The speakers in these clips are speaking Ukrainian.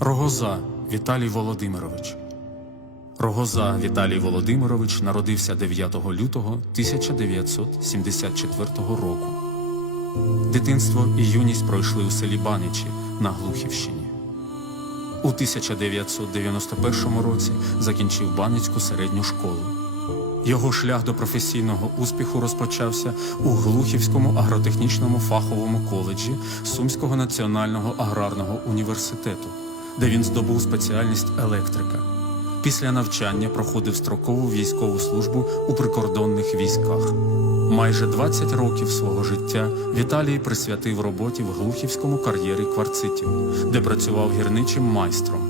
Рогоза Віталій Володимирович. Рогоза Віталій Володимирович народився 9 лютого 1974 року. Дитинство і юність пройшли у селі Баничі на Глухівщині. У 1991 році закінчив Баницьку середню школу. Його шлях до професійного успіху розпочався у Глухівському агротехнічному фаховому коледжі Сумського національного аграрного університету, де він здобув спеціальність електрика. Після навчання проходив строкову військову службу у прикордонних військах. Майже 20 років свого життя Віталій присвятив роботі в Глухівському кар'єрі кварцитів, де працював гірничим майстром.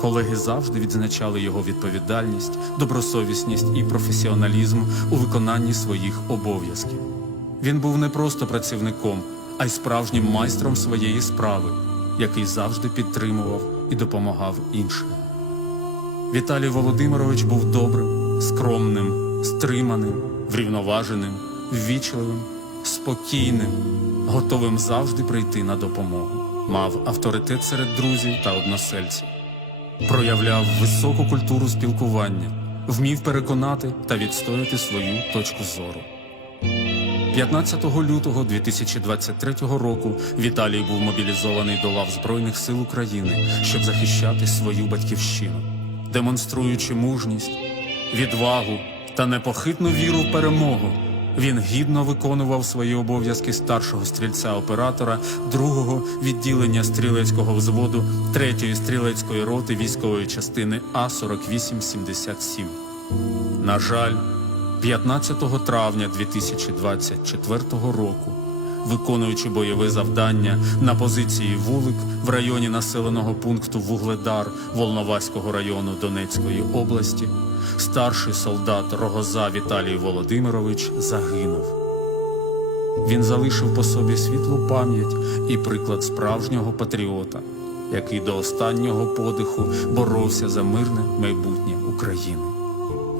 Колеги завжди відзначали його відповідальність, добросовісність і професіоналізм у виконанні своїх обов'язків. Він був не просто працівником, а й справжнім майстром своєї справи, який завжди підтримував і допомагав іншим. Віталій Володимирович був добрим, скромним, стриманим, врівноваженим, ввічливим, спокійним, готовим завжди прийти на допомогу. Мав авторитет серед друзів та односельців проявляв високу культуру спілкування, вмів переконати та відстояти свою точку зору. 15 лютого 2023 року Віталій був мобілізований до лав Збройних сил України, щоб захищати свою батьківщину, демонструючи мужність, відвагу та непохитну віру в перемогу. Він гідно виконував свої обов'язки старшого стрільця-оператора другого відділення стрілецького взводу третьої стрілецької роти військової частини А 4877 На жаль, 15 травня 2024 року, виконуючи бойове завдання на позиції вулик в районі населеного пункту Вугледар Волноваського району Донецької області, старший солдат Рогоза Віталій Володимирович загинув. Він залишив по собі світлу пам'ять і приклад справжнього патріота, який до останнього подиху боровся за мирне майбутнє України.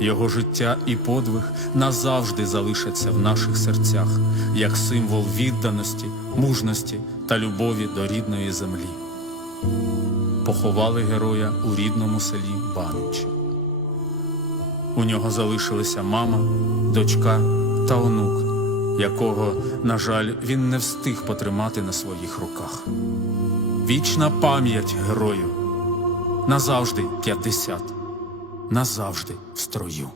Його життя і подвиг назавжди залишаться в наших серцях як символ відданості, мужності та любові до рідної землі. Поховали героя у рідному селі Баничі. У нього залишилися мама, дочка та онук, якого, на жаль, він не встиг потримати на своїх руках. Вічна пам'ять герою. Назавжди 50. Назавжди в строю.